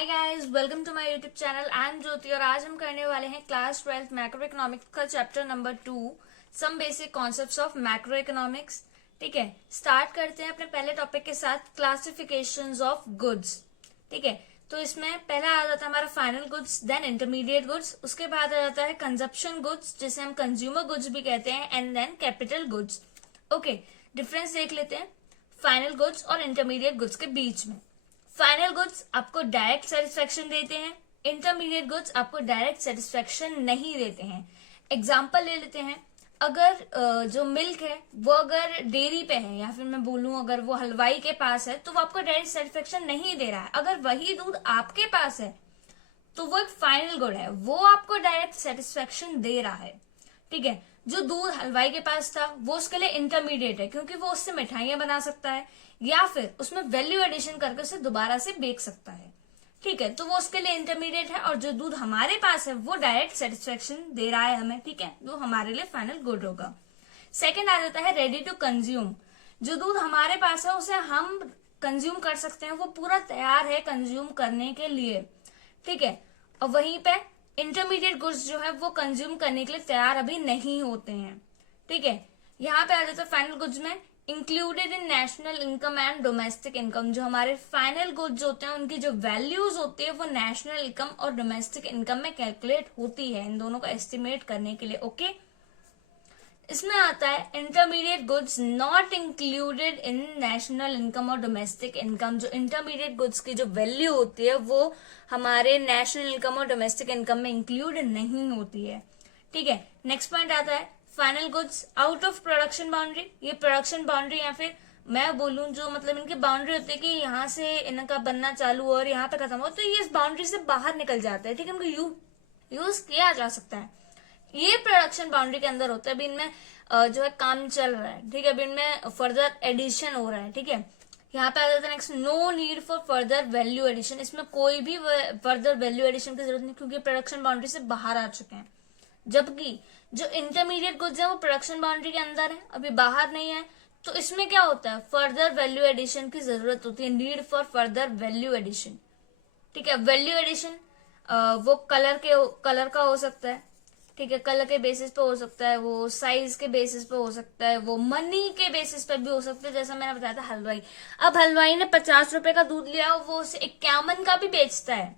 Hi guys, welcome to my YouTube channel. I am Jyoti और आज हम करने वाले हैं क्लास 12 मैक्रो इकोनॉमिक्स का चैप्टर नंबर 2, some basic concepts of macro economics. ठीक है, स्टार्ट करते हैं अपने पहले टॉपिक के साथ, क्लासिफिकेशंस ऑफ गुड्स। ठीक है, तो इसमें पहला आ जाता है हमारा final goods, then intermediate goods, उसके बाद आ जाता है कंजप्शन गुड्स जिसे हम कंज्यूमर गुड्स भी कहते हैं, and then capital goods. Okay, difference देख लेते हैं फाइनल गुड्स और इंटरमीडिएट गुड्स के बीच में। फाइनल गुड्स आपको डायरेक्ट सेटिस्फेक्शन देते हैं, इंटरमीडिएट गुड्स आपको डायरेक्ट सेटिस्फेक्शन नहीं देते हैं। एग्जाम्पल ले लेते हैं, अगर जो मिल्क है वो अगर डेयरी पे है, या फिर मैं बोलूं अगर वो हलवाई के पास है, तो वो आपको डायरेक्ट सेटिस्फेक्शन नहीं दे रहा है। अगर वही दूध आपके पास है तो वो एक फाइनल गुड है, वो आपको डायरेक्ट सेटिस्फेक्शन दे रहा है। ठीक है, जो दूध हलवाई के पास था वो उसके लिए इंटरमीडिएट है, क्योंकि वो उससे मिठाइयां बना सकता है या फिर उसमें वैल्यू एडिशन करके उसे दोबारा से बेच सकता है। ठीक है, तो वो उसके लिए इंटरमीडिएट है, और जो दूध हमारे पास है वो डायरेक्ट सेटिस्फेक्शन दे रहा है हमें। ठीक है, वो हमारे लिए फाइनल गुड होगा। सेकेंड आ जाता है रेडी टू कंज्यूम। जो दूध हमारे पास है उसे हम कंज्यूम कर सकते हैं, वो पूरा तैयार है कंज्यूम करने के लिए। ठीक है, और वहीं पे इंटरमीडिएट गुड्स जो है वो कंज्यूम करने के लिए तैयार अभी नहीं होते हैं। ठीक है, यहाँ पे आ जाता है फाइनल गुड्स में included in national income and domestic income. जो हमारे फाइनल गुड्स होते हैं उनकी जो वैल्यूज होती है वो नेशनल इनकम और डोमेस्टिक इनकम में कैलकुलेट होती है, इन दोनों का एस्टिमेट करने के लिए। ओके, इसमें आता है intermediate goods not included in national income और डोमेस्टिक इनकम। जो इंटरमीडिएट गुड्स की जो वैल्यू होती है वो हमारे नेशनल इनकम और डोमेस्टिक इनकम में इंक्लूड नहीं होती है। ठीक है, नेक्स्ट पॉइंट आता है final goods out of production boundary. ये प्रोडक्शन बाउंड्री या फिर मैं बोलूं जो मतलब इनकी बाउंड्री होती है कि यहाँ से इनका बनना चालू हो और यहाँ पे खत्म हो, तो ये इस बाउंड्री से बाहर निकल जाता है। ठीक है, इनको यूज किया जा सकता है, ये प्रोडक्शन बाउंड्री के अंदर होता है। अभी इनमें जो है काम चल रहा है। ठीक है, अभी इनमें फर्दर एडिशन हो रहा है। ठीक है, यहाँ पे आ जाता है next, no need for further value addition. इसमें कोई भी फर्दर वैल्यू एडिशन की जरूरत नहीं, क्योंकि प्रोडक्शन बाउंड्री से बाहर आ चुके हैं। जबकि जो इंटरमीडिएट गुड्स है वो प्रोडक्शन बाउंड्री के अंदर है, अभी बाहर नहीं है, तो इसमें क्या होता है, फर्दर वैल्यू एडिशन की जरूरत होती है, need for further value addition. ठीक है, वैल्यू एडिशन वो कलर का हो सकता है। ठीक है, कलर के बेसिस पे हो सकता है, वो साइज के बेसिस पे हो सकता है, वो मनी के बेसिस पे भी हो सकता है। जैसा मैंने बताया था हलवाई, अब हलवाई ने 50 रुपए का दूध लिया, वो उसे 51 का भी बेचता है।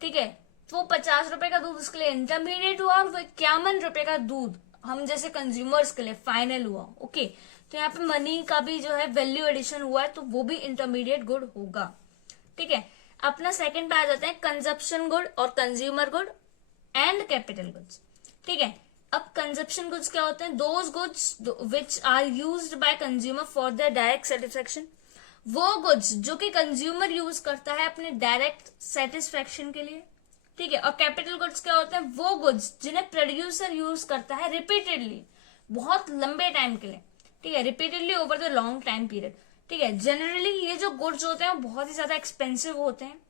ठीक है, तो 50 रुपए का दूध उसके लिए इंटरमीडिएट हुआ और वो 51 रुपए का दूध हम जैसे कंज्यूमर्स के लिए फाइनल हुआ। ओके, तो यहाँ पे मनी का भी जो है वैल्यू एडिशन हुआ है, तो वो भी इंटरमीडिएट गुड होगा। ठीक है, अपना सेकंड पे आ जाते हैं कंजप्शन गुड और consumer good and capital goods. ठीक है, अब कंजप्शन गुड्स क्या होते हैं, those goods which are used by consumer for their direct satisfaction. वो गुड्स जो कि कंज्यूमर यूज करता है अपने डायरेक्ट सेटिस्फेक्शन के लिए। ठीक है, और कैपिटल गुड्स क्या होते हैं, वो गुड्स जिन्हें प्रोड्यूसर यूज करता है रिपीटेडली, बहुत लंबे टाइम के लिए। ठीक है, repeatedly over the long time period. ठीक है, जनरली ये जो गुड्स होते हैं वो बहुत ही ज्यादा एक्सपेंसिव होते हैं।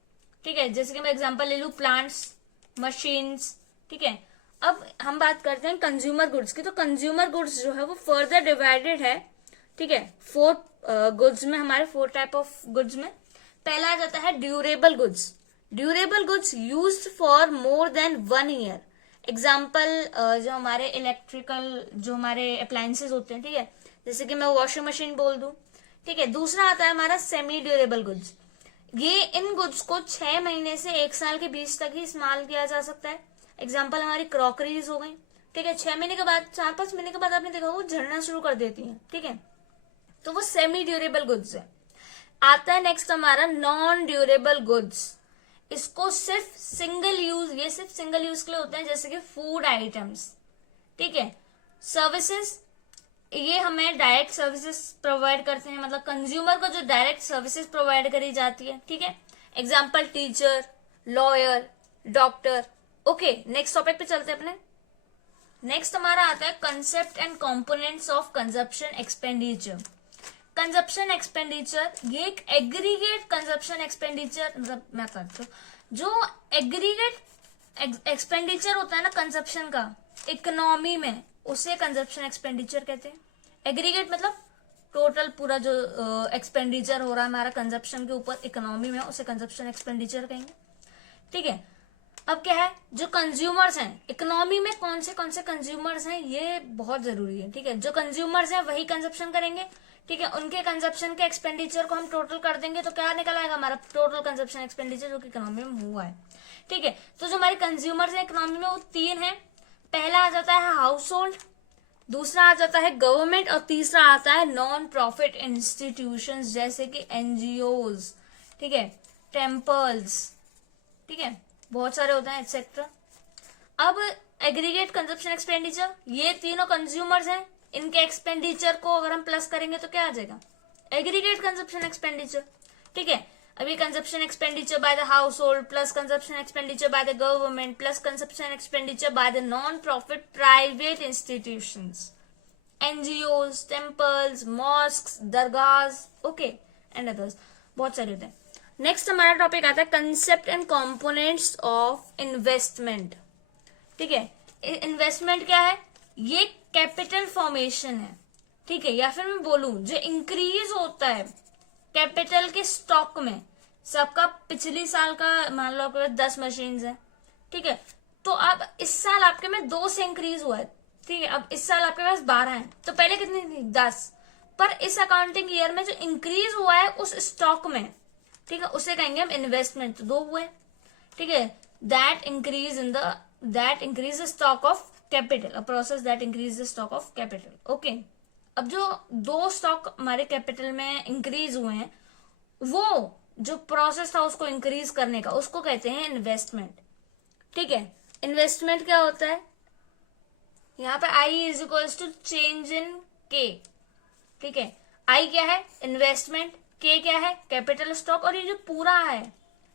ठीक है, जैसे कि मैं एग्जांपल ले लूं, प्लांट्स, मशीन्स। ठीक है, अब हम बात करते हैं कंज्यूमर गुड्स की, तो कंज्यूमर गुड्स जो है वो फर्दर डिवाइडेड है। ठीक है, 4 गुड्स में, हमारे 4 टाइप ऑफ गुड्स में पहला आ जाता है durable goods. Durable goods used for more than 1 year. Example जो हमारे इलेक्ट्रिकल जो हमारे अप्लायंसेज होते हैं, ठीक है, जैसे कि मैं वॉशिंग मशीन बोल दूं। ठीक है, दूसरा आता है हमारा सेमी ड्यूरेबल गुड्स। ये इन गुड्स को 6 महीने से 1 साल के बीच तक ही इस्तेमाल किया जा सकता है। एग्जाम्पल हमारी क्रॉकरीज हो गई। ठीक है, 6 महीने के बाद, 4-5 महीने के बाद आपने देखा वो झड़ना शुरू कर देती है। ठीक है, तो वो सेमी ड्यूरेबल गुड्स है। आता है नेक्स्ट हमारा नॉन ड्यूरेबल गुड्स। इसको सिर्फ सिंगल यूज, ये सिर्फ सिंगल यूज के लिए होते हैं, जैसे कि फूड आइटम्स। ठीक है, सर्विसेज, ये हमें डायरेक्ट सर्विसेज प्रोवाइड करते हैं, मतलब कंज्यूमर को जो डायरेक्ट सर्विसेज प्रोवाइड करी जाती है। ठीक है, example teacher, lawyer, doctor. Okay, next topic पे चलते हैं अपने। नेक्स्ट हमारा आता है concept and components of consumption expenditure. Consumption expenditure ये एक एग्रीगेट कंजप्शन एक्सपेंडिचर, मतलब मैं करती हूँ, जो एग्रीगेट एक्सपेंडिचर होता है ना कंजप्शन का इकोनॉमी में, उसे कंजप्शन एक्सपेंडिचर कहते हैं। एग्रीगेट मतलब टोटल पूरा जो एक्सपेंडिचर हो रहा है हमारा कंजप्शन के ऊपर इकोनॉमी में, उसे कंजप्शन एक्सपेंडिचर कहेंगे। ठीक है। अब क्या है, जो कंज्यूमर्स हैं इकोनॉमी में, कौन से कंज्यूमर्स हैं ये बहुत जरूरी है, ठीक है। जो कंज्यूमर्स हैं वही कंजप्शन करेंगे, ठीक है। उनके कंजप्शन के एक्सपेंडिचर को हम टोटल कर देंगे तो क्या निकल आएगा हमारा टोटल कंजप्शन एक्सपेंडिचर जो कि इकोनॉमी में हुआ है, ठीक है। तो जो हमारे कंज्यूमर्स हैं इकोनॉमी में वो तीन है। पहला आ जाता है हाउस होल्ड, दूसरा आ जाता है गवर्नमेंट और तीसरा आता है नॉन प्रॉफिट इंस्टीट्यूशंस जैसे कि एनजीओज, ठीक है, टेम्पल्स, ठीक है, बहुत सारे होते हैं एक्सेट्रा। अब एग्रीगेट कंजप्शन एक्सपेंडिचर, ये तीनों कंज्यूमर्स हैं, इनके एक्सपेंडिचर को अगर हम प्लस करेंगे तो क्या आ जाएगा, एग्रीगेट कंजप्शन एक्सपेंडिचर, ठीक है। अभी consumption expenditure by the house hold plus consumption expenditure by the government plus consumption expenditure by the non profit private institutions, NGOs, temples, mosques, दरगाहs, ओके, एंड अदर्स, बहुत सारे होते हैं। नेक्स्ट हमारा topic आता है concept and components of investment, ठीक है। इन्वेस्टमेंट क्या है, ये कैपिटल फॉर्मेशन है, ठीक है, या फिर मैं बोलूं जो इंक्रीज होता है कैपिटल के स्टॉक में। सबका पिछली साल का मान लो आपके पास 10 मशीन है, ठीक है, तो अब इस साल आपके में 2 से इंक्रीज हुआ है, ठीक है। अब इस साल आपके पास 12 है, तो पहले कितनी थी 10, पर इस अकाउंटिंग ईयर में जो इंक्रीज हुआ है उस स्टॉक में, ठीक है, उसे कहेंगे हम इन्वेस्टमेंट, तो 2 हुए, ठीक है। That increase the stock of capital, a process that increase the stock of capital, okay. अब जो 2 स्टॉक हमारे कैपिटल में इंक्रीज हुए हैं, वो जो प्रोसेस था उसको इंक्रीज करने का, उसको कहते हैं इन्वेस्टमेंट, ठीक है। इन्वेस्टमेंट क्या होता है, यहाँ पे I is equals to change in K, ठीक है। आई क्या है, इन्वेस्टमेंट, के क्या है, कैपिटल स्टॉक, और ये जो पूरा है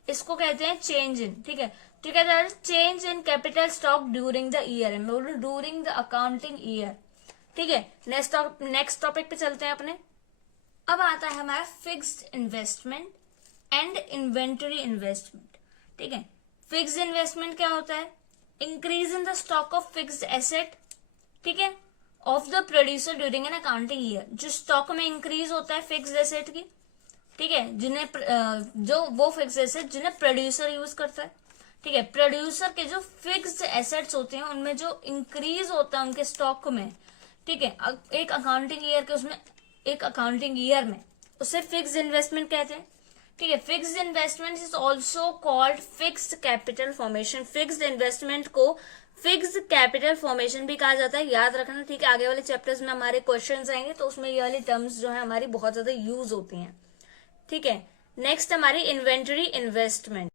इसको कहते हैं चेंज इन, ठीक है। ठीक है, change in capital stock during the year, मैं बोल रही हूँ ड्यूरिंग द अकाउंटिंग ईयर, ठीक है। नेक्स्ट टॉपिक पे चलते हैं अपने। अब आता है हमारा fixed investment and inventory investment, ठीक है। फिक्स्ड इन्वेस्टमेंट क्या होता है, increase in the stock of fixed asset, ठीक है, of the producer during an accounting year. जो स्टॉक में इंक्रीज होता है फिक्स्ड एसेट की, ठीक है, जिन्हें जो वो फिक्स्ड एसेट जिन्हें प्रोड्यूसर यूज करता है, ठीक है। प्रोड्यूसर के जो फिक्स्ड एसेट्स होते हैं उनमें जो इंक्रीज होता है उनके स्टॉक में, ठीक है, एक अकाउंटिंग ईयर के उसमें एक अकाउंटिंग ईयर में, उसे फिक्स्ड इन्वेस्टमेंट कहते हैं, ठीक है। Fixed investment is also called fixed capital formation. Fixed investment को फिक्स्ड कैपिटल फॉर्मेशन भी कहा जाता है, याद रखना, ठीक है। आगे वाले चैप्टर्स में हमारे क्वेश्चंस आएंगे तो उसमें ये वाली टर्म्स जो है हमारी बहुत ज्यादा यूज होती हैं, ठीक है। नेक्स्ट हमारी inventory investment,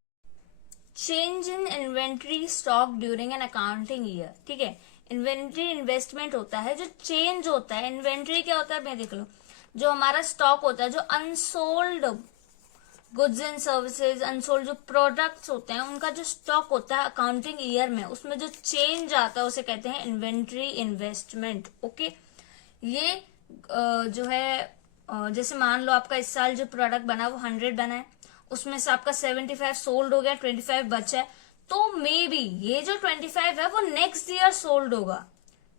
change in inventory stock during an accounting year, ठीक है। इन्वेंटरी इन्वेस्टमेंट होता है जो चेंज होता है। इन्वेंटरी क्या होता है, मैं देख लो, जो हमारा स्टॉक होता है, जो unsold goods and services, unsold जो प्रोडक्ट्स होते हैं उनका जो स्टॉक होता है अकाउंटिंग ईयर में, उसमें जो चेंज आता है उसे कहते हैं इन्वेंटरी इन्वेस्टमेंट, ओके। ये जो है जैसे मान लो आपका इस साल जो प्रोडक्ट बना वो 100 बना है, उसमें से आपका 75 सोल्ड हो गया, 25 बचा है, तो मे बी ये जो 25 है वो नेक्स्ट ईयर सोल्ड होगा,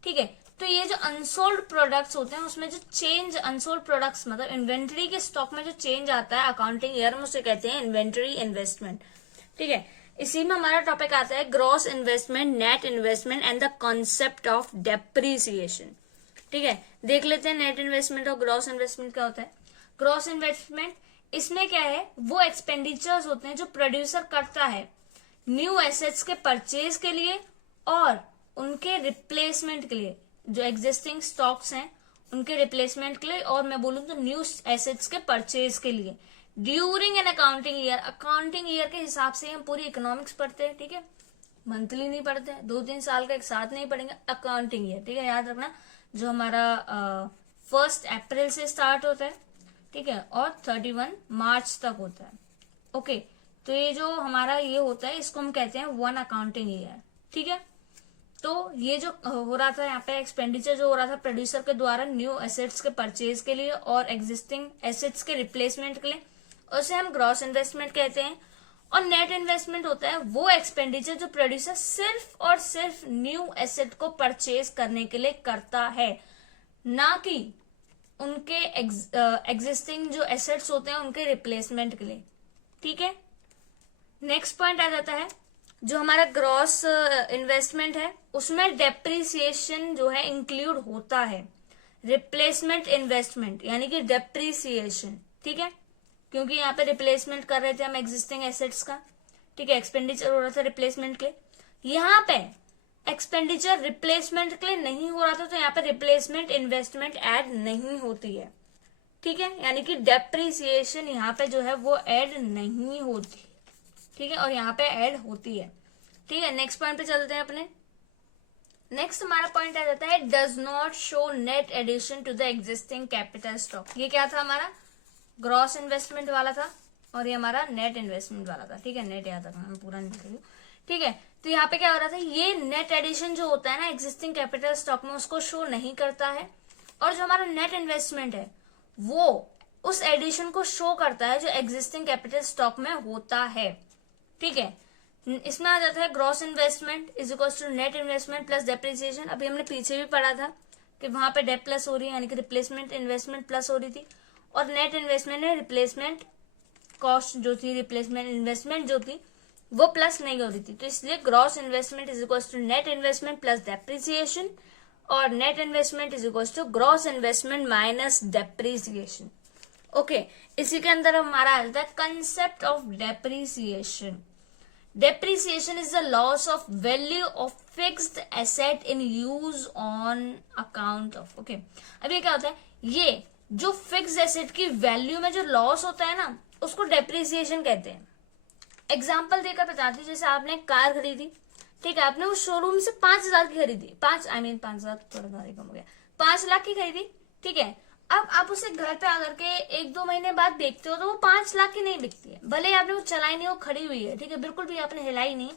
ठीक है। तो ये जो अनसोल्ड प्रोडक्ट्स होते हैं उसमें जो चेंज, अनसोल्ड प्रोडक्ट्स मतलब इन्वेंटरी के स्टॉक में जो चेंज आता है अकाउंटिंग ईयर में, उसे कहते हैं इन्वेंटरी इन्वेस्टमेंट, ठीक है। इसी में हमारा टॉपिक आता है gross investment, net investment and the concept of depreciation, ठीक है। देख लेते हैं नेट इन्वेस्टमेंट और ग्रॉस इन्वेस्टमेंट क्या होता है। ग्रॉस इन्वेस्टमेंट, इसमें क्या है, वो एक्सपेंडिचर्स होते हैं जो प्रोड्यूसर करता है न्यू एसेट्स के परचेज के लिए और उनके रिप्लेसमेंट के लिए, जो एग्जिस्टिंग स्टॉक्स हैं उनके रिप्लेसमेंट के लिए, और मैं बोलूँ तो न्यू एसेट्स के परचेज के लिए during an accounting year. Accounting year के हिसाब से हम पूरी इकोनॉमिक्स पढ़ते हैं, ठीक है, मंथली नहीं पढ़ते हैं, 2-3 साल का एक साथ नहीं पढ़ेंगे, अकाउंटिंग ईयर, ठीक है। याद रखना जो हमारा 1 अप्रैल से स्टार्ट होता है, ठीक है, और 31 मार्च तक होता है, ओके। तो ये जो हमारा ये होता है इसको हम कहते हैं 1 अकाउंटिंग ईयर, ठीक है। तो ये जो हो रहा था यहाँ पे एक्सपेंडिचर जो हो रहा था प्रोड्यूसर के द्वारा न्यू एसेट्स के परचेज के लिए और एग्जिस्टिंग एसेट्स के रिप्लेसमेंट के लिए, उसे हम ग्रॉस इन्वेस्टमेंट कहते हैं। और नेट इन्वेस्टमेंट होता है वो एक्सपेंडिचर जो प्रोड्यूसर सिर्फ और सिर्फ न्यू एसेट को परचेज करने के लिए करता है, ना कि उनके एग्जिस्टिंग जो एसेट्स होते हैं उनके रिप्लेसमेंट के लिए, ठीक है। नेक्स्ट पॉइंट आ जाता है जो हमारा ग्रॉस इन्वेस्टमेंट है उसमें डेप्रिसिएशन जो है इंक्लूड होता है, रिप्लेसमेंट इन्वेस्टमेंट यानी कि डेप्रिसिएशन, ठीक है, क्योंकि यहाँ पे रिप्लेसमेंट कर रहे थे हम एग्जिस्टिंग एसेट्स का, ठीक है, एक्सपेंडिचर हो रहा था रिप्लेसमेंट के लिए, यहाँ पे एक्सपेंडिचर रिप्लेसमेंट के लिए नहीं हो रहा था, तो यहाँ पे रिप्लेसमेंट इन्वेस्टमेंट ऐड नहीं होती है, ठीक है, यानी कि डेप्रिसिएशन यहाँ पे जो है वो ऐड नहीं होती, ठीक है, और यहाँ पे ऐड होती है, ठीक है। नेक्स्ट पॉइंट पे चलते हैं अपने। नेक्स्ट हमारा पॉइंट आ जाता है does not show net addition to the existing capital stock. ये क्या था हमारा, ग्रॉस इन्वेस्टमेंट वाला था और ये हमारा नेट इन्वेस्टमेंट वाला था, ठीक है, नेट याद रखना, मैं पूरा नहीं लिख रही हूँ, ठीक है। तो यहाँ पे क्या हो रहा था, ये नेट एडिशन जो होता है ना एग्जिस्टिंग कैपिटल स्टॉक में उसको शो नहीं करता है, और जो हमारा नेट इन्वेस्टमेंट है वो उस एडिशन को शो करता है जो एग्जिस्टिंग कैपिटल स्टॉक में होता है, ठीक है। इसमें आ जाता है gross investment is equal to net investment plus depreciation. अभी हमने पीछे भी पढ़ा था कि वहां पे डेप प्लस हो रही है यानी कि रिप्लेसमेंट इन्वेस्टमेंट प्लस हो रही थी, और नेट इन्वेस्टमेंट में रिप्लेसमेंट कॉस्ट जो थी, रिप्लेसमेंट इन्वेस्टमेंट जो थी वो प्लस नहीं हो रही थी, तो इसलिए gross investment is equal to net investment plus depreciation, और net investment is equal to gross investment minus depreciation. Okay, इसी के अंदर हमारा आ जाता है concept of depreciation. Depreciation is the loss of value of fixed asset in use on account of, okay। अब ये क्या होता है, ये जो फिक्स्ड एसेट की वैल्यू में जो लॉस होता है ना उसको डेप्रिसिएशन कहते हैं। एग्जाम्पल देकर बताती हूँ, जैसे आपने एक कार खरीदी, ठीक है, आपने उस शोरूम से 5,000 की खरीदी, 5,000 थोड़ा भारी कम हो गया, 5 लाख की खरीदी, ठीक है। अब आप उसे घर पे आकर के 1-2 महीने बाद देखते हो तो वो 5 लाख की नहीं बिकती है, भले आपने वो चलाई नहीं, वो खड़ी हुई है, ठीक है, बिल्कुल भी आपने हिलाई नहीं,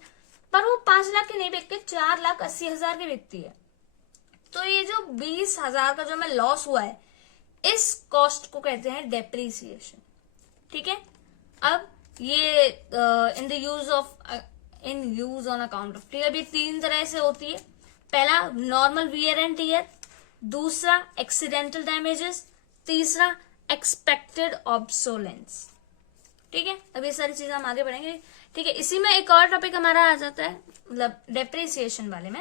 पर वो 5 लाख की नहीं बिकती, 4,80,000 की बिकती है। तो ये जो 20,000 का जो हमें लॉस हुआ है इस कॉस्ट को कहते हैं डेप्रिसिएशन, ठीक है। अब ये in the use of in use on account of, ठीक है, अभी 3 तरह से होती है। पहला नॉर्मल वियर एंड टीयर, दूसरा एक्सीडेंटल डैमेजेस, तीसरा एक्सपेक्टेड ऑब्सोलेंस, ठीक है। अब ये सारी चीजें हम आगे बढ़ेंगे, ठीक है। इसी में एक और टॉपिक हमारा आ जाता है, मतलब डेप्रिसिएशन वाले में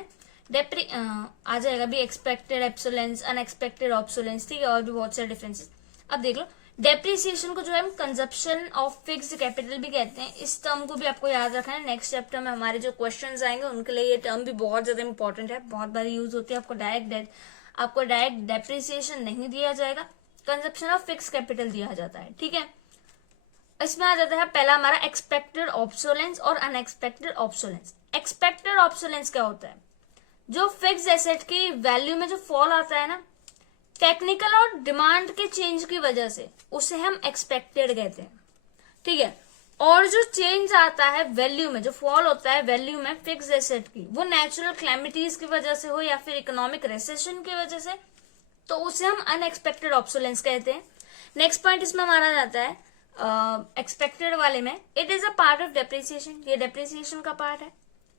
आ जाएगा भी एक्सपेक्टेड ऑब्सोलेंस, अनएक्सपेक्टेड ऑब्सोलेंस, ठीक है, और भी बहुत सारे डिफरेंसेस। अब देख लो, डेप्रिसिएशन को जो है हम कंजप्शन ऑफ फिक्स्ड कैपिटल भी कहते हैं। इस टर्म को भी आपको याद रखना है, नेक्स्ट चैप्टर में हमारे जो क्वेश्चंस आएंगे उनके लिए ये टर्म भी बहुत ज्यादा इंपॉर्टेंट है, बहुत बार यूज होती है। आपको डायरेक्ट डेप्रिसिएशन नहीं दिया जाएगा, कंजप्शन ऑफ फिक्स कैपिटल दिया जाता है, ठीक है। इसमें आ जाता है पहला हमारा एक्सपेक्टेड ऑब्सोलेंस और अनएक्सपेक्टेड ऑब्सोलेंस। एक्सपेक्टेड ऑब्सोलेंस क्या होता है, जो फिक्स एसेट की वैल्यू में जो फॉल आता है ना टेक्निकल और डिमांड के चेंज की वजह से, उसे हम एक्सपेक्टेड कहते हैं, ठीक है। और जो चेंज आता है वैल्यू में, जो फॉल होता है वैल्यू में फिक्स एसेट की, वो नेचुरल क्लैमिटीज की वजह से हो या फिर इकोनॉमिक रिसेशन की वजह से, तो उसे हम अनएक्सपेक्टेड ऑब्सोलेंस कहते हैं। नेक्स्ट पॉइंट इसमें हमारा जाता है एक्सपेक्टेड वाले में, it is a part of depreciation, ये डेप्रिसिएशन का पार्ट है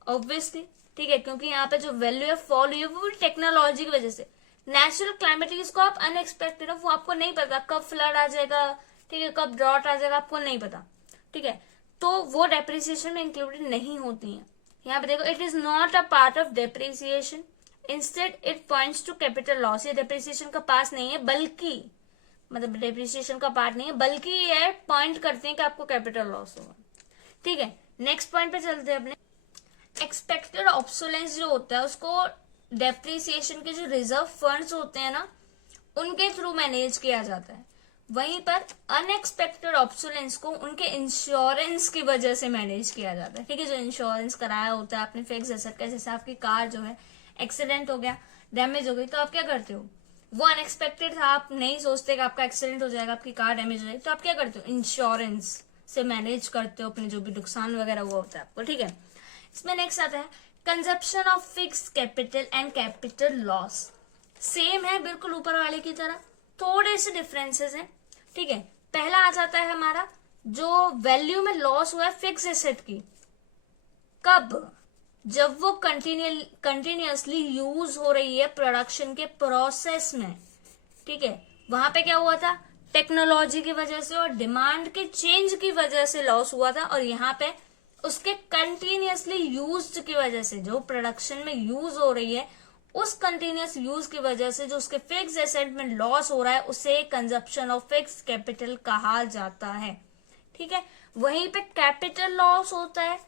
ऑब्वियसली, ठीक है, क्योंकि यहाँ पे जो वैल्यू है फॉल हुई है वो टेक्नोलॉजी की वजह से। नेचुरल क्लैमिटीज को आप अनएक्सपेक्टेड हो, वो आपको नहीं पता कब फ्लड आ जाएगा, ठीक है, कब ड्रॉट आ जाएगा, आपको नहीं पता, ठीक है, तो वो डेप्रिसिएशन में इंक्लूडेड नहीं होती हैं। यहाँ पे देखो, it is not a part of depreciation, instead it points to capital loss. ये डेप्रिसिएशन का पास नहीं है, बल्कि मतलब डेप्रिसिएशन का पार्ट नहीं है, बल्कि ये पॉइंट करते हैं कि आपको कैपिटल लॉस होगा, ठीक है। नेक्स्ट पॉइंट पे चलते हैं अपने। एक्सपेक्टेड ऑब्सोलेंस जो होता है उसको डेप्रिसिएशन के जो रिजर्व फंड्स होते हैं ना उनके थ्रू मैनेज किया जाता है, वहीं पर अनएक्सपेक्टेड ऑब्सोलेंस को उनके इंश्योरेंस की वजह से मैनेज किया जाता है, ठीक है। जो इंश्योरेंस कराया होता है आपने फिक्स एसेट का, जैसे आपकी कार जो है एक्सीडेंट हो गया, डैमेज हो गई, तो आप क्या करते हो, वो अनएक्सपेक्टेड था, आप नहीं सोचते कि आपका एक्सीडेंट हो जाएगा, आपकी कार डैमेज हो जाएगी, तो आप क्या करते हो, इंश्योरेंस से मैनेज करते हो अपने जो भी नुकसान वगैरह हुआ होता है आपको, ठीक है। इसमें नेक्स्ट आता है consumption of fix capital and capital loss. Same है बिल्कुल ऊपर वाले की तरह, थोड़े से डिफरेंसेस हैं, ठीक है। पहला आ जाता है हमारा जो वैल्यू में लॉस हुआ है फिक्स एसेट की, कब, जब वो कंटिन्यूअसली यूज हो रही है प्रोडक्शन के प्रोसेस में, ठीक है। वहां पे क्या हुआ था, टेक्नोलॉजी की वजह से और डिमांड के चेंज की वजह से लॉस हुआ था, और यहाँ पे उसके कंटिन्यूअसली यूज की वजह से, जो प्रोडक्शन में यूज हो रही है उस कंटिन्यूअस यूज की वजह से जो उसके फिक्स एसेट में लॉस हो रहा है उसे कंजप्शन ऑफ फिक्स कैपिटल कहा जाता है। ठीक है, वहीं पे कैपिटल लॉस होता है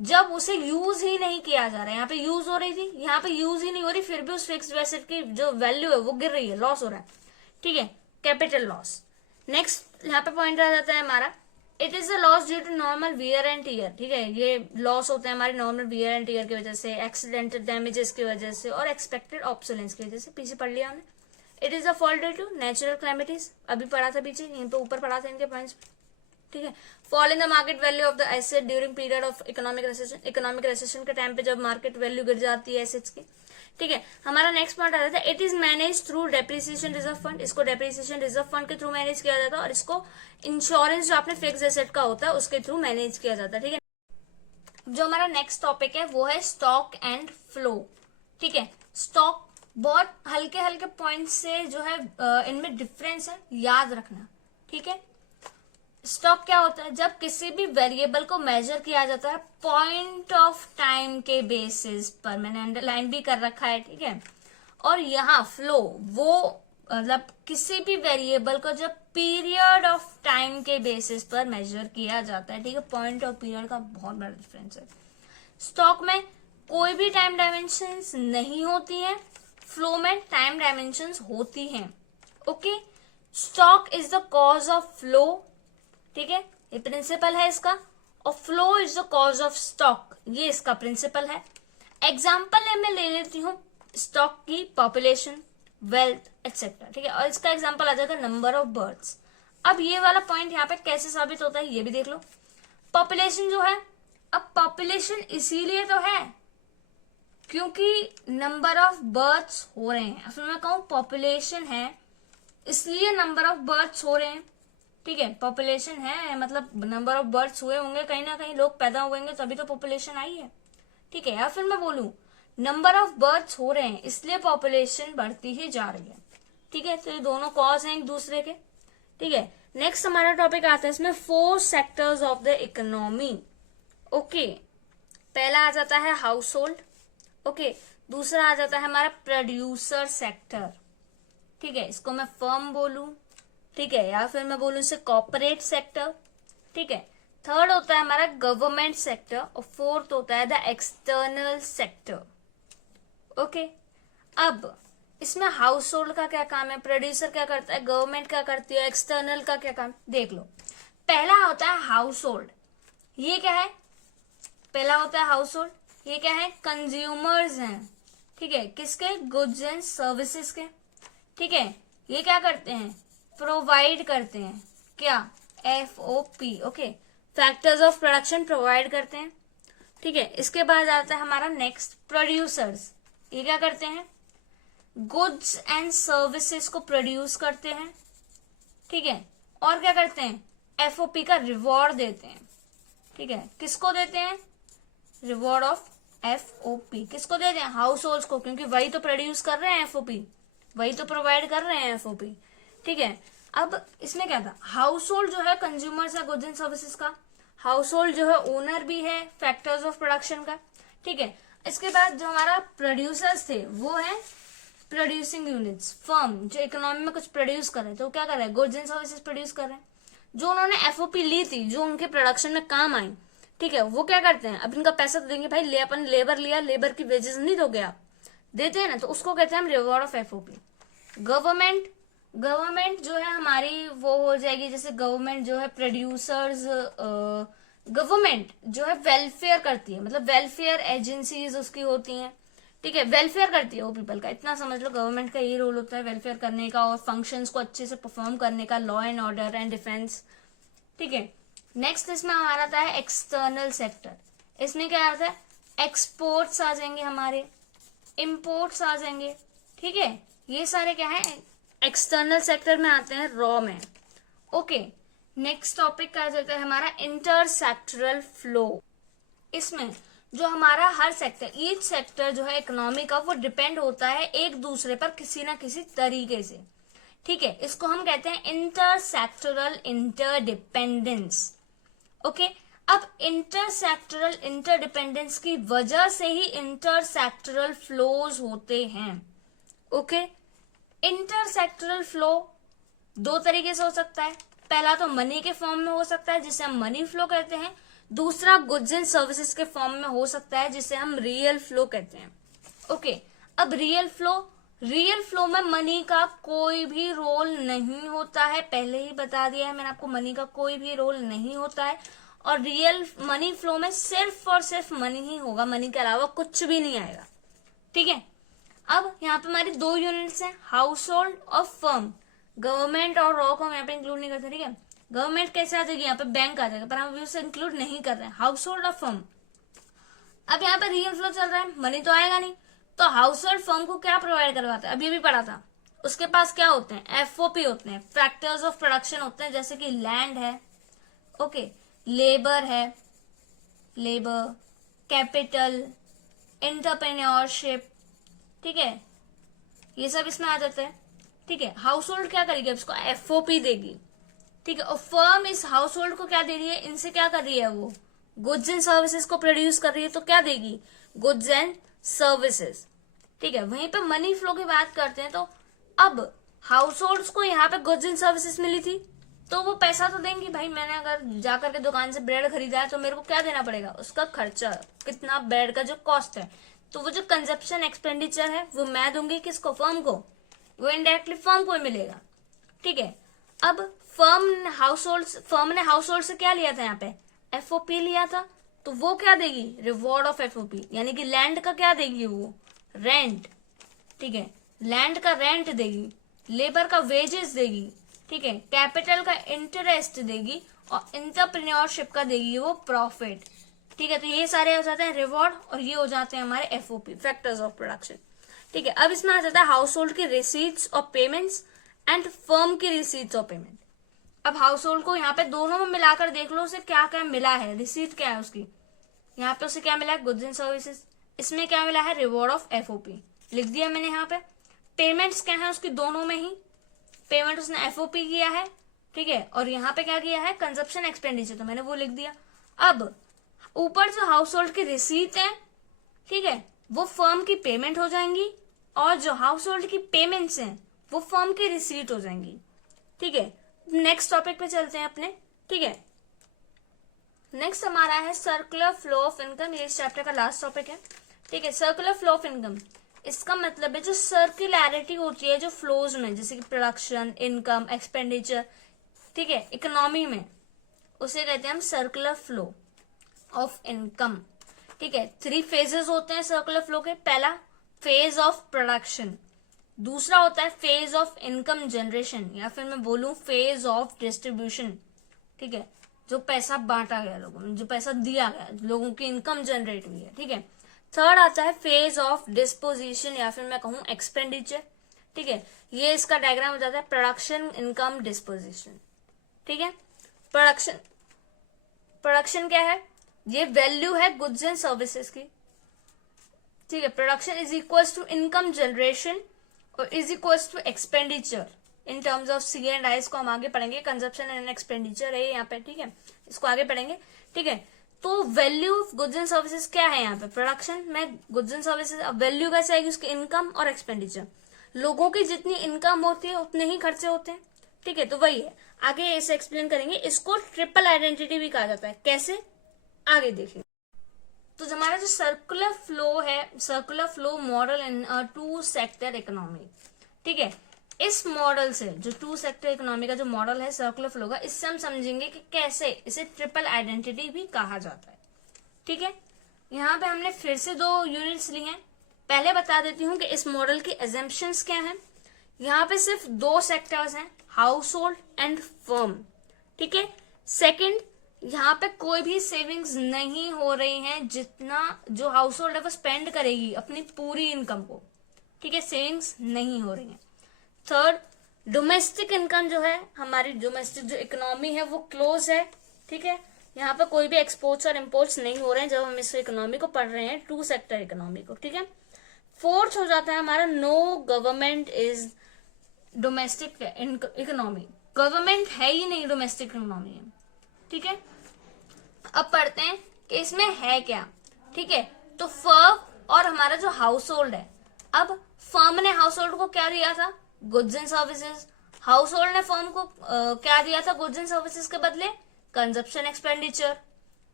जब उसे यूज ही नहीं किया जा रहा है। यहाँ पे यूज हो रही थी, यहाँ पे यूज ही नहीं हो रही, फिर भी उस फिक्स एसेट की जो वैल्यू है वो गिर रही है, लॉस हो रहा है। ठीक है, कैपिटल लॉस। नेक्स्ट यहाँ पे पॉइंट आ जाता है हमारा, it is a loss due to normal wear and tear. ठीक है, ये लॉस होते हैं हमारे नॉर्मल वियर एंड टीयर की वजह से, एक्सीडेंटल डैमेजेस की वजह से और एक्सपेक्टेड ऑब्सोलेंस की वजह से। पीछे पढ़ लिया हमने। It is a fall due to natural calamities, अभी पढ़ा था पीछे, यहीं पे ऊपर पढ़ा था इनके पॉइंट्स। ठीक है, fall in the market value of the asset during period of economic recession, economic recession के टाइम पे जब मार्केट वैल्यू गिर जाती है एसेट्स की। ठीक है, हमारा नेक्स्ट पॉइंट आ जाता है, it is manage through depreciation reserve fund. इसको डेप्रिसिएशन रिजर्व फंड के थ्रू मैनेज किया जाता है और इसको इंश्योरेंस जो आपने फिक्स एसेट का होता है उसके थ्रू मैनेज किया जाता है। ठीक है, जो हमारा नेक्स्ट टॉपिक है वो है स्टॉक एंड फ्लो। ठीक है, स्टॉक बहुत हल्के हल्के पॉइंट से जो है इनमें डिफरेंस है, याद रखना। ठीक है, स्टॉक क्या होता है, जब किसी भी वेरिएबल को मेजर किया जाता है पॉइंट ऑफ टाइम के बेसिस पर, मैंने अंडरलाइन भी कर रखा है। ठीक है, और यहाँ फ्लो वो मतलब किसी भी वेरिएबल को जब पीरियड ऑफ टाइम के बेसिस पर मेजर किया जाता है। ठीक है, पॉइंट ऑफ पीरियड का बहुत बड़ा डिफरेंस है। स्टॉक में कोई भी टाइम डायमेंशंस नहीं होती हैं, फ्लो में टाइम डायमेंशंस होती हैं। Okay, stock is the cause of flow. ठीक है, ये प्रिंसिपल है इसका, और flow is the cause of stock, ये इसका प्रिंसिपल है। एग्जाम्पल मैं ले लेती हूँ स्टॉक की पॉपुलेशन, वेल्थ एक्सेट्रा। ठीक है, और इसका एग्जाम्पल आ जाएगा नंबर ऑफ बर्ड्स। अब ये वाला पॉइंट यहाँ पे कैसे साबित होता है ये भी देख लो। पॉपुलेशन जो है, अब पॉपुलेशन इसीलिए तो है क्योंकि नंबर ऑफ बर्ड्स हो रहे हैं। फिर मैं कहूँ पॉपुलेशन है इसलिए नंबर ऑफ बर्ड्स हो रहे हैं। ठीक है, पॉपुलेशन है मतलब नंबर ऑफ बर्ड्स हुए होंगे, कहीं ना कहीं लोग पैदा हुए होंगे तभी तो पॉपुलेशन आई है। ठीक है, या फिर मैं बोलूं नंबर ऑफ बर्ड्स हो रहे हैं इसलिए पॉपुलेशन बढ़ती ही जा रही है। ठीक है, तो ये दोनों कॉज हैं एक दूसरे के। ठीक है, नेक्स्ट हमारा टॉपिक आता है इसमें 4 sectors of the economy. Okay, पहला आ जाता है हाउस होल्ड। ओके, दूसरा आ जाता है हमारा प्रोड्यूसर सेक्टर। ठीक है, इसको मैं फर्म बोलूं, ठीक है, या फिर मैं बोलूं इसे कॉर्पोरेट सेक्टर। ठीक है, थर्ड होता है हमारा गवर्नमेंट सेक्टर और फोर्थ होता है द एक्सटर्नल सेक्टर। ओके, अब इसमें हाउस होल्ड का क्या काम है, प्रोड्यूसर क्या करता है, गवर्नमेंट क्या करती है, एक्सटर्नल का क्या काम, देख लो। पहला होता है हाउस होल्ड, ये क्या है, पहला होता है हाउस होल्ड, ये क्या है, कंज्यूमर्स हैं। ठीक है, किसके, गुड्स एंड सर्विसेज के। ठीक है, ये क्या करते हैं, प्रोवाइड करते हैं, क्या, FOP। Okay, factors of production provide करते हैं। ठीक है, इसके बाद आता है हमारा नेक्स्ट प्रोड्यूसर्स, ये क्या करते हैं, गुड्स एंड सर्विसेज को प्रोड्यूस करते हैं। ठीक है, और क्या करते हैं, FOP का रिवॉर्ड देते हैं। ठीक है, किसको देते हैं, रिवॉर्ड ऑफ FOP किसको देते हैं, हाउस होल्ड को, क्योंकि वही तो प्रोड्यूस कर रहे हैं FOP, वही तो प्रोवाइड कर रहे हैं FOP। ठीक है, अब इसमें क्या था, हाउस होल्ड जो है कंज्यूमर्स है गुड्स एंड सर्विसेज का, हाउस होल्ड जो है ओनर भी है फैक्टर्स ऑफ प्रोडक्शन का। ठीक है, इसके बाद जो हमारा प्रोड्यूसर्स थे वो है प्रोड्यूसिंग यूनिट्स, फर्म जो इकोनॉमी में कुछ प्रोड्यूस कर रहे थे, वो क्या कर रहे हैं, गुड्स एंड सर्विसेज प्रोड्यूस कर रहे हैं, जो उन्होंने FOP ली थी जो उनके प्रोडक्शन में काम आई। ठीक है, वो क्या करते हैं, अब इनका पैसा तो देंगे भाई, अपन लेबर लिया, लेबर की वेजेस नहीं दोगे आप, देते हैं ना, तो उसको कहते हैं हम रिवॉर्ड ऑफ FOP। गवर्नमेंट जो है हमारी वो हो जाएगी, जैसे गवर्नमेंट जो है प्रोड्यूसर्स, गवर्नमेंट जो है वेलफेयर करती है, मतलब वेलफेयर एजेंसीज उसकी होती हैं। ठीक है, वेलफेयर करती है वो पीपल का, इतना समझ लो, गवर्नमेंट का यही रोल होता है वेलफेयर करने का और फंक्शंस को अच्छे से परफॉर्म करने का, law and order and defence. ठीक है, नेक्स्ट इसमें हमारा आता है एक्सटर्नल सेक्टर, इसमें क्या आता है, एक्सपोर्ट्स आ जाएंगे हमारे, इम्पोर्ट्स आ जाएंगे। ठीक है, ये सारे क्या है, एक्सटर्नल सेक्टर में आते हैं, रॉ में। ओके, नेक्स्ट टॉपिक आ जाता है हमारा इंटरसेक्टरल फ्लो। इसमें जो हमारा हर सेक्टर, ईच सेक्टर जो है इकोनॉमी का, वो डिपेंड होता है एक दूसरे पर किसी ना किसी तरीके से। ठीक है, इसको हम कहते हैं इंटरसेक्टरल इंटरडिपेंडेंस। ओके, अब इंटरसेक्टरल इंटरडिपेंडेंस की वजह से ही इंटरसेक्टरल फ्लोज होते हैं। ओके, इंटरसेक्टरल फ्लो दो तरीके से हो सकता है। पहला तो मनी के फॉर्म में हो सकता है जिसे हम मनी फ्लो कहते हैं, दूसरा गुड्स एंड सर्विसेज के फॉर्म में हो सकता है जिसे हम रियल फ्लो कहते हैं। ओके, अब रियल फ्लो में मनी का कोई भी रोल नहीं होता है, पहले ही बता दिया है मैंने आपको, मनी का कोई भी रोल नहीं होता है। और रियल मनी फ्लो में सिर्फ और सिर्फ मनी ही होगा, मनी के अलावा कुछ भी नहीं आएगा। ठीक है, अब यहाँ पे हमारी दो यूनिट्स हैं, हाउस होल्ड और फर्म। गवर्नमेंट और रॉ को हम यहाँ पे इंक्लूड नहीं करते। ठीक है, गवर्नमेंट कैसे आ जाएगी, यहाँ पे बैंक आ जाएगा, पर हम अभी उसे इंक्लूड नहीं कर रहे हैं, हाउस होल्ड और फर्म। अब यहाँ पे रियल फ्लो चल रहा है, मनी तो आएगा नहीं, तो हाउस होल्ड फर्म को क्या प्रोवाइड करवाता है, अभी भी पढ़ा था। उसके पास क्या होते हैं, एफओपी होते हैं, फैक्टर्स ऑफ प्रोडक्शन होते हैं, जैसे कि लैंड है, ओके, लेबर है, लेबर, कैपिटल, एंटरप्रेन्योरशिप। ठीक है, ये सब इसमें आ जाता है। ठीक है, हाउस होल्ड क्या करेगी, इसको एफओपी देगी। ठीक है, और फर्म इस हाउस होल्ड को क्या दे रही है, इनसे क्या कर रही है, वो गुड्स एंड सर्विसेज को प्रोड्यूस कर रही है, तो क्या देगी, गुड्स एंड सर्विसेज। ठीक है, वहीं पे मनी फ्लो की बात करते हैं, तो अब हाउस होल्ड्स को यहाँ पे गुड्स एंड सर्विसेज मिली थी, तो वो पैसा तो देंगी भाई। मैंने अगर जाकर के दुकान से ब्रेड खरीदा है तो मेरे को क्या देना पड़ेगा, उसका खर्चा, कितना ब्रेड का जो कॉस्ट है, तो वो जो कंजप्शन एक्सपेंडिचर है वो मैं दूंगी किसको, फर्म को, वो इनडायरेक्टली फर्म को मिलेगा। ठीक है, अब फर्म ने हाउस होल्ड से क्या लिया था, यहाँ पे एफओपी लिया था, तो वो क्या देगी, रिवॉर्ड ऑफ एफओपी, यानी कि लैंड का क्या देगी, वो रेंट। ठीक है, लैंड का रेंट देगी, लेबर का वेजेस देगी, ठीक है, कैपिटल का इंटरेस्ट देगी, और एंटरप्रेन्योरशिप का देगी वो प्रॉफिट। ठीक है, तो ये सारे हो जाते हैं रिवॉर्ड, और ये हो जाते हैं हमारे एफओपी, फैक्टर्स ऑफ प्रोडक्शन। ठीक है, अब इसमें आ जाता है हाउस होल्ड की रिसीट्स और पेमेंट्स एंड फर्म की रिसीट्स और पेमेंट। अब हाउस होल्ड को यहाँ पे दोनों में मिलाकर देख लो उसे क्या क्या मिला है, रिसीट क्या है उसकी, यहाँ पे उसे क्या मिला है, गुड्स एंड सर्विसेज, इसमें क्या मिला है, रिवॉर्ड ऑफ एफओपी, लिख दिया मैंने यहाँ पे। पेमेंट्स क्या है उसकी, दोनों में ही पेमेंट उसने एफओपी किया है। ठीक है, और यहाँ पे क्या किया है, कंजप्शन एक्सपेंडिचर, तो मैंने वो लिख दिया। अब ऊपर जो हाउस होल्ड की रिसीट है, ठीक है, वो फर्म की पेमेंट हो जाएंगी, और जो हाउस होल्ड की पेमेंट्स हैं वो फर्म की रिसीट हो जाएंगी। ठीक है, नेक्स्ट टॉपिक पे चलते हैं अपने। ठीक है, नेक्स्ट हमारा है सर्कुलर फ्लो ऑफ इनकम, ये इस चैप्टर का लास्ट टॉपिक है। ठीक है, सर्कुलर फ्लो ऑफ इनकम, इसका मतलब है जो सर्कुलैरिटी होती है जो फ्लोज में, जैसे कि प्रोडक्शन, इनकम, एक्सपेंडिचर, ठीक है, इकोनॉमी में, उसे कहते हैं हम सर्कुलर फ्लो ऑफ इनकम। ठीक है, 3 फेजेस होते हैं सर्कुलर फ्लो के। पहला फेज ऑफ प्रोडक्शन, दूसरा होता है फेज ऑफ इनकम जनरेशन, या फिर मैं बोलूं फेज ऑफ डिस्ट्रीब्यूशन। ठीक है, जो पैसा बांटा गया लोगों में, जो पैसा दिया गया, लोगों की इनकम जनरेट हुई है। ठीक है, थर्ड आता है फेज ऑफ डिस्पोजिशन, या फिर मैं कहूं एक्सपेंडिचर। ठीक है, ये इसका डायग्राम हो जाता है प्रोडक्शन, इनकम, डिस्पोजिशन। ठीक है, प्रोडक्शन क्या है, ये वैल्यू है गुड्स एंड सर्विसेज की। ठीक है, production is equals to income generation और is equals to expenditure in terms of C and I. इसको हम आगे पढ़ेंगे, कंजप्शन एंड एक्सपेंडिचर है यहाँ पे। ठीक है, इसको आगे पढ़ेंगे। ठीक है, तो value of goods and services क्या है यहाँ पे, प्रोडक्शन में गुड्स एंड सर्विसेज। अब वैल्यू कैसे आएगी उसकी, इनकम और एक्सपेंडिचर। लोगों की जितनी इनकम होती है उतने ही खर्चे होते हैं। ठीक है, तो वही है, आगे इसे एक्सप्लेन करेंगे। इसको ट्रिपल आइडेंटिटी भी कहा जाता है, कैसे, आगे देखेंगे। तो हमारा जो सर्कुलर फ्लो है, सर्कुलर फ्लो मॉडल इन 2 सेक्टर इकोनॉमी। ठीक है, इस मॉडल से, जो 2 सेक्टर इकोनॉमी का जो मॉडल है सर्कुलर फ्लो का, इससे हम समझेंगे कि कैसे इसे ट्रिपल आइडेंटिटी भी कहा जाता है। ठीक है, यहाँ पे हमने फिर से 2 यूनिट्स ली हैं। पहले बता देती हूँ कि इस मॉडल की एजम्पशंस क्या हैं। यहाँ पे सिर्फ 2 सेक्टर्स हैं, हाउस होल्ड एंड फर्म। ठीक है, सेकेंड, यहाँ पे कोई भी सेविंग्स नहीं हो रही हैं, जितना जो हाउस होल्ड है वो स्पेंड करेगी अपनी पूरी इनकम को। ठीक है, सेविंग्स नहीं हो रही है। थर्ड, डोमेस्टिक इनकम जो है, हमारी डोमेस्टिक जो इकोनॉमी है वो क्लोज है। ठीक है, यहाँ पे कोई भी एक्सपोर्ट्स और इम्पोर्ट्स नहीं हो रहे हैं जब हम इस इकोनॉमी को पढ़ रहे हैं, 2 सेक्टर इकोनॉमी को। ठीक है, फोर्थ हो जाता है हमारा no government is domestic economy, government है ही नहीं डोमेस्टिक इकोनॉमी में। ठीक है, अब पढ़ते हैं कि इसमें है क्या। ठीक है, तो फर्म और हमारा जो हाउस होल्ड है, अब फर्म ने हाउस होल्ड को क्या दिया था, goods and services. House hold ने फर्म को क्या दिया था गुड्स एंड सर्विसेज के बदले, कंजप्शन एक्सपेंडिचर।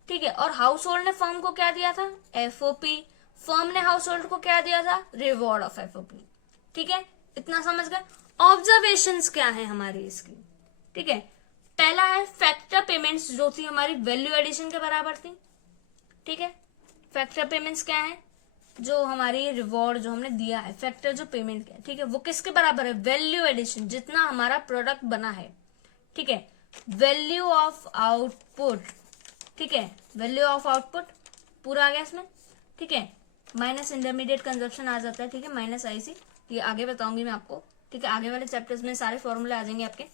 ठीक है, और हाउस होल्ड ने फर्म को क्या दिया था, एफओपी। फर्म ने हाउस होल्ड को क्या दिया था, रिवॉर्ड ऑफ एफओपी। ठीक है, इतना समझ गए। ऑब्जर्वेशंस क्या है हमारी इसकी। ठीक है, पहला है फैक्टर पेमेंट्स जो थी हमारी वैल्यू एडिशन के बराबर थी। ठीक है, फैक्टर पेमेंट्स क्या है, जो हमारी रिवॉर्ड जो हमने दिया है, फैक्टर जो पेमेंट किया, ठीक है, वो किसके बराबर है, वैल्यू एडिशन, जितना हमारा प्रोडक्ट बना है। ठीक है, वैल्यू ऑफ आउटपुट। ठीक है, वैल्यू ऑफ आउटपुट पूरा आ गया इसमें। ठीक है, माइनस इंटरमीडिएट कंजप्शन आ जाता है। ठीक है, माइनस आईसी, ये आगे बताऊंगी मैं आपको। ठीक है, आगे वाले चैप्टर्स में सारे फॉर्मूले आ जाएंगे आपके।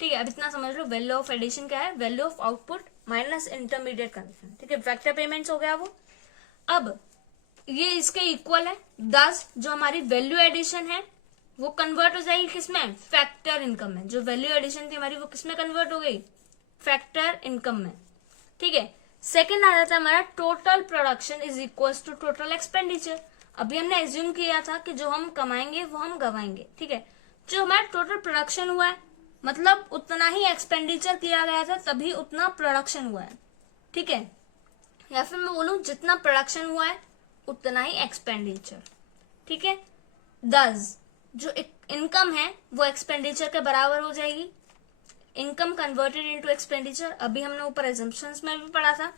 ठीक है, अब इतना समझ लो, वैल्यू ऑफ एडिशन क्या है, value of output minus intermediate consumption. ठीक है, फैक्टर पेमेंट्स हो गया वो। अब ये इसके इक्वल है 10, जो हमारी वैल्यू एडिशन है वो कन्वर्ट हो जाएगी किसमें, फैक्टर इनकम में। जो वैल्यू एडिशन थी हमारी वो किसमें कन्वर्ट हो गई, फैक्टर इनकम में। ठीक है, सेकंड आ जाता है हमारा total production is equal to total expenditure. अभी हमने एज्यूम किया था कि जो हम कमाएंगे वो हम गवाएंगे। ठीक है, जो हमारा टोटल प्रोडक्शन हुआ है मतलब उतना ही एक्सपेंडिचर किया गया था तभी उतना प्रोडक्शन हुआ है। ठीक है, या फिर मैं बोलूं जितना प्रोडक्शन हुआ है उतना ही एक्सपेंडिचर। ठीक है, 10 जो इनकम है वो एक्सपेंडिचर के बराबर हो जाएगी। इनकम कन्वर्टेड इनटू एक्सपेंडिचर, अभी हमने ऊपर एजम्पशंस में भी पढ़ा था।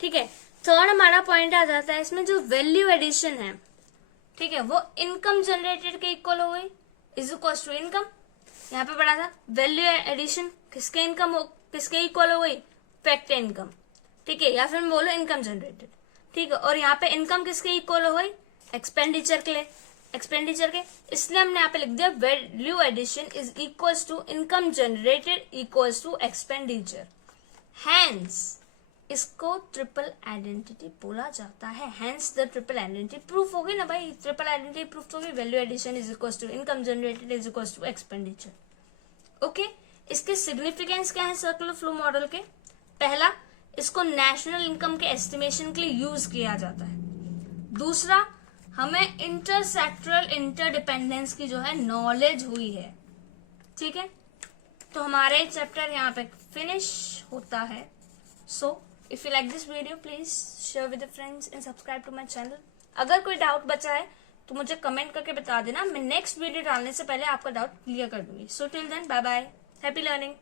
ठीक है, थर्ड हमारा पॉइंट आ जाता है इसमें जो वैल्यू एडिशन है। ठीक है, वो इनकम जनरेटेड के इक्वल हो गई, इज इक्वल टू इनकम। यहाँ पे पढ़ा था वैल्यू एडिशन किसके इनकम किसके इक्वल हो गई, फैक्टर इनकम। ठीक है, या फिर मैं बोलो इनकम जनरेटेड। ठीक है, और यहाँ पे इनकम किसके इक्वल हो गई, एक्सपेंडिचर के लिए, एक्सपेंडिचर के, इसलिए हमने यहाँ पे लिख दिया value addition is equals to income generated equals to expenditure. Hence इसको ट्रिपल आइडेंटिटी बोला जाता है। Hence the triple identity proof हो गई ना भाई, ट्रिपल आइडेंटिटी प्रूफ हो गई, value addition is equals to income generated is equals to expenditure. Okay, इसके सिग्निफिकेंस क्या है सर्कुलर फ्लो मॉडल के। पहला, इसको नेशनल इनकम के एस्टिमेशन के लिए यूज किया जाता है। दूसरा, हमें इंटरसेक्टरल इंटरडिपेंडेंस की जो है नॉलेज हुई है। ठीक है, तो हमारे चैप्टर यहाँ पे फिनिश होता है। So if you like this video please share with friends and subscribe to my channel. अगर कोई डाउट बचा है तो मुझे कमेंट करके बता देना, मैं नेक्स्ट वीडियो डालने से पहले आपका डाउट क्लियर कर दूंगी। So till then bye bye, happy learning.